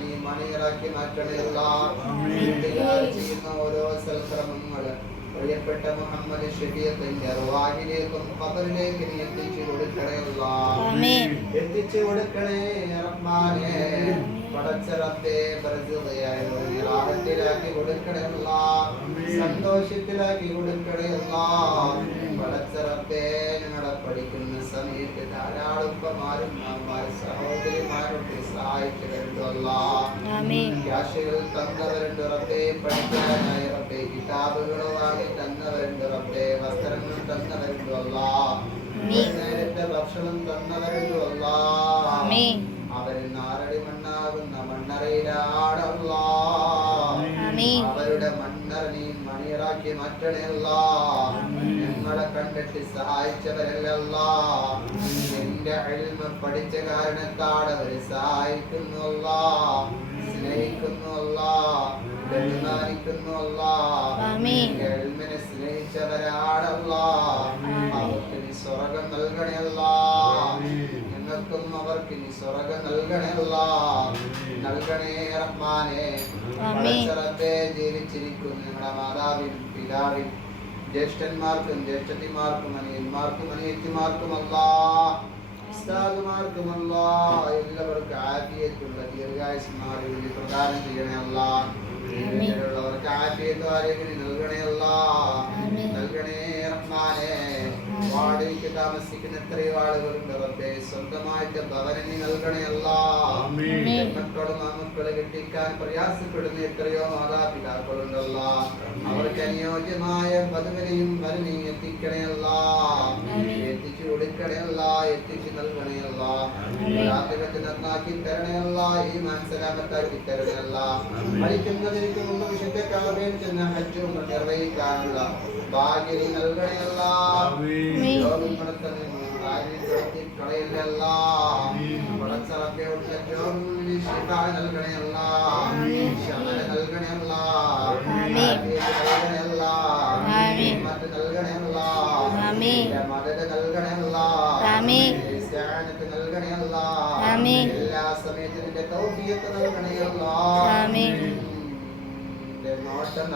നീ മണികളാക്കി മാറ്റണയല്ല ചെയ്യുന്ന ഓരോ സൽക്രമങ്ങളും പ്രിയപ്പെട്ട മുഹമ്മദ് ഷഫീഖിന്റെ അറുവാഹിലേക്കും ഖബറിലേക്ക് നീ എത്തിച്ചു കൊടുക്കണയല്ല. എത്തിച്ചു കൊടുക്കണേ റഹ്മാനെ. പടച്ച റബ്ബേ ബർസുഖയായ റാഹത്തിലാക്കി കൊടുക്കണയല്ല സന്തോഷത്തിലാക്കി കൊടുക്കണയല്ല. റബ്ബേ ഞങ്ങളെ പഠിക്കുന്ന സമയത്ത് ധാരാളം ഉപ്പമാരും അമ്മമാരും സഹോദരിമാരൊക്കെ സഹായിച്ചു ആമീൻ. ക്യാഷുകൾ തന്നവരുണ്ട് റബ്ബേ. പഠിക്കാനായി റബ്ബേ. കിതാബുകളോ വാങ്ങി തന്നവരുണ്ട് റബ്ബേ. വസ്ത്രങ്ങൾ തന്നവരുണ്ട് അല്ലാ. നേരത്തെ ഭക്ഷണം തന്നവരുണ്ട് അല്ലാ. അവരിൽ നാരടി മണ്ണാകുന്ന മണ്ണറയിലാടല്ലാ മണിയറാക്കി മാറ്റണയല്ല ഞങ്ങളെ കണ്ടിട്ട് സഹായിച്ചവരല്ല എന്റെ അഴിമ പഠിച്ച കാരണത്താൽ അവർ സഹായിക്കുന്നു സ്നേഹിക്കുന്നു. എൽമിനെ സ്നേഹിച്ചവരാടല്ല അവർക്ക് നീ സ്വർഗം നൽകണയല്ല. ഞങ്ങൾക്കും അവർക്ക് നീ സ്വർഗം നൽകണയല്ല നൽകണേ റഹ്മാനെ. പടച്ചറബ്ബേ ജീവിച്ചിരിക്കുന്ന ഞങ്ങളുടെ മാതാവിനും പിതാവിനും ജ്യേഷ്ഠന്മാർക്കും ജ്യേഷ്ഠത്തിമാർക്കും അനിയന്മാർക്കും അനിയത്തിമാർക്കും അല്ലാ. ഉസ്താദുമാർക്കും അല്ലാ. എല്ലാവർക്കും ആഫിയത്തുള്ള ദീർഘായുസ്മാരി പ്രദാനം ചെയ്യണേ അല്ലാ. ഉള്ളവർക്ക് ആഫിയത്ത് ആരോഗ്യം നൽകണേ അല്ലാ. താമസിക്കുന്ന എത്രയോ ആളുകളുണ്ട് റബ്ബേ. സ്വന്തമായിട്ട് ഭവനനി നൽകണയല്ല ആമീൻ. മക്കളും ആ മക്കളെ കെട്ടിക്കാൻ പ്രയാസപ്പെടുന്ന എത്രയോ മാതാപിതാക്കളുണ്ടല്ല അവർക്ക് അനുയോജ്യമായ വധുവിനെയും വരനെയും എത്തിക്കണയല്ല ആമീൻ. എത്തിച്ചു കൊടുക്കണയല്ല എത്തിച്ചു നൽകണയല്ല ആമീൻ. രാത്രികത്ത് നന്നാക്കി തരണയല്ല ഈ മനസ്സിലാമത്താക്കി തരണയല്ല മരിക്കുന്നതിന് മുമ്പ് വിശുദ്ധ കാവ്യം ചെന്ന ഹജ്ജും നിർവഹിക്കാനുള്ള ഭാഗ്യം നൽകണയല്ല കാര്യപ്പെടുത്തി കളയില്ലല്ല പടച്ചറപ്പയുള്ള രോഗങ്ങളിൽ ശിഫ നൽകണയല്ല ആമീൻ. ശമന ആമീൻ. ആഫിയത്ത് നൽകണയല്ല ആമീൻ. ഹിമ്മത്ത് നൽകണയല്ല ആമീൻ. മദത് നൽകണയല്ല ആമീൻ. ഇസ്തിആനത്ത് നൽകണയല്ല ആമീൻ. എല്ലാ സമയത്തും നിന്റെ തൗഫീഖ് ആമീൻ. നിന്റെ നോട്ടം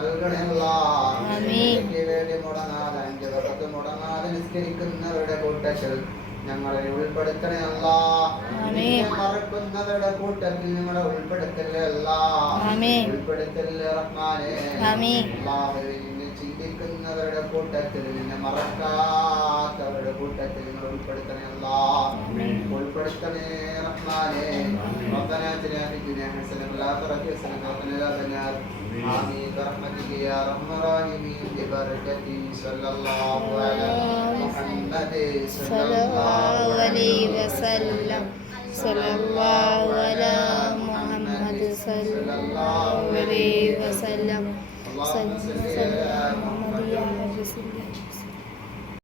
ആമീൻ. എനിക്ക് വേണ്ടി മുടങ്ങാതെ അഞ്ച് വക്കത്ത് മുടങ്ങാതെ നിസ്കരിക്കുന്നവരുടെ കൂട്ടത്തിൽ ഞങ്ങളെ ഉൾപ്പെടുത്തണയല്ല ആമീൻ. മറക്കുന്നവരുടെ കൂട്ടത്തിൽ ഞങ്ങളെ ഉൾപ്പെടുത്തലല്ല ആമീൻ. ഉൾപ്പെടുത്തല് റഹ്മാനെ ആമീൻ. അല്ലാഹുവേ, നിന്നെ ചിന്തിക്കുന്നവരുടെ കൂട്ടത്തിൽ നിന്നെ മറക്കാത്തവരുടെ കൂട്ടത്തിൽ നിങ്ങൾ ഉൾപ്പെടുത്തണയല്ല ആമീൻ. ഉൾപ്പെടുത്തണേ റഹ്മാനെ ربنا اتنا في الدنيا حسنه وفي الاخره حسنه وقنا عذاب النار امين برحمتك يا ارحم الراحمين ببركه صلى الله على محمد صلى الله عليه وسلم صلى الله على محمد صلى الله عليه وسلم صلى الله على محمد يا رسول الله